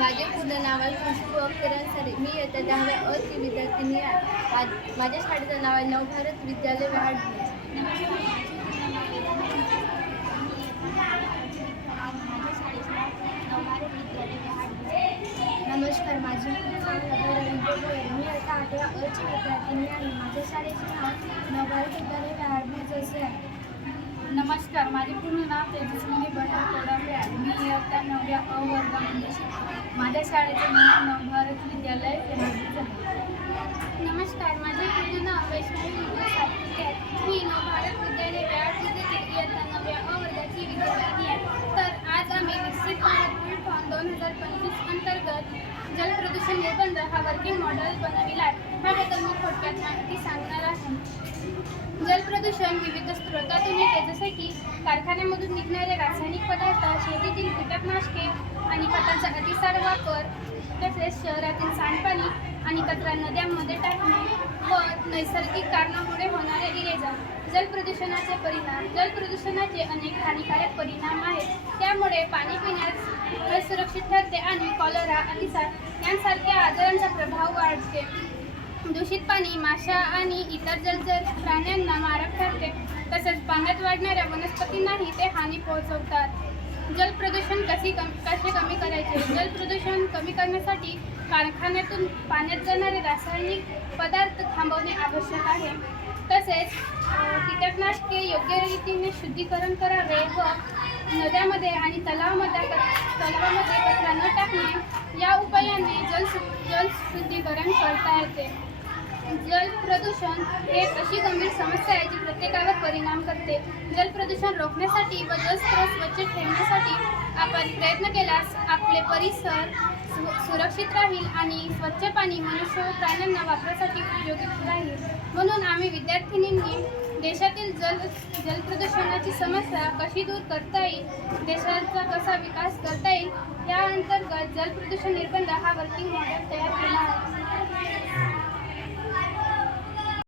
माझे पूर्ण नाव आहे खुशबू किरण सरे. मी इयत्ता 10व्या अ ची विद्यार्थिनी आहे. माझ्या शाळेचं नाव आहे नवभारत विद्यालय वहाडणे. नमस्कार, माझे नाव मी आता 8व्या अ ची विद्यार्थिनी आहे. माझ्या शाळेचे नाव नवभारत विद्यालय वहाडणे असे आहे. नमस्कार, माझे पूर्ण नाव तेजस्विनी बंडा कोडांबे आहे. मी इयत्ता 9व्या अ वर्गामध्ये शिकतो. माझ्या शाळेचे नाव नवभारत विद्यालय वहाडणे आहे. नमस्कार, माझे पूर्ण नाव वैष्णवी विद्या सातपुते आहे. मी नवभारत विद्यालय वहाडणे इयत्ता 9व्या अ वर्गाची विद्यार्थिनी आहे. तर आज आम्ही विकसित भारत बुलटॉन 2025 अंतर्गत जलप्रदूषण निर्बंध हा वर्किंग मॉडेल बनविला आहे. ह्याबद्दल मी थोडक्यात माहिती सांगणार आहे. जलप्रदूषण विविध स्रोतातून येते, जसे की कारखान्यामधून निघणारे रासायनिक पदार्थ, शेतीतील कीटकनाशके आणि खतांचा अतिसार वापर, तसेच शहरातील सांडपाणी आणि कचरा नद्यांमध्ये टाकणे व नैसर्गिक कारणामुळे होणारे इरेजा. जलप्रदूषणाचे परिणाम. जलप्रदूषणाचे अनेक हानिकारक परिणाम आहेत. त्यामुळे पाणी पिण्यास असुरक्षित ठरते आणि कॉलरा, अतिसार यांसारख्या आजारांचा प्रभाव वाढते. दूषित पाणी माशा आणि इतर जलचर प्राण्यांना मारक ठरते. तसेच पाण्यात वाढणाऱ्या वनस्पतींनाही ते हानी पोहोचवतात. जलप्रदूषण कसे कमी करायचे? जलप्रदूषण कमी करण्यासाठी कारखान्यातून पाण्यात जाणारे रासायनिक पदार्थ थांबवणे आवश्यक आहे. तसेच कीटकनाशके योग्य रीतीने शुद्धीकरण करावे व नद्यामध्ये आणि तलावामध्ये कचरा न टाकणे या उपायाने जल शुद्धीकरण करता येते. जलप्रदूषण हे अशी गंभीर समस्या आहे जी प्रत्येकावर परिणाम करते. जलप्रदूषण रोखण्यासाठी व जलस्रोत स्वच्छ ठेवण्यासाठी आपण प्रयत्न केल्यास आपले परिसर सुरक्षित राहील आणि स्वच्छ पाणी मनुष्य व प्राण्यांना वापरासाठी उपयोगी राहील. म्हणून आम्ही विद्यार्थिनींनी देशातील जलप्रदूषणाची समस्या कशी दूर करता येईल, देशाचा कसा विकास करता येईल या अंतर्गत जलप्रदूषण निर्बंध हा वर्किंग मॉडेल तयार केला आहे.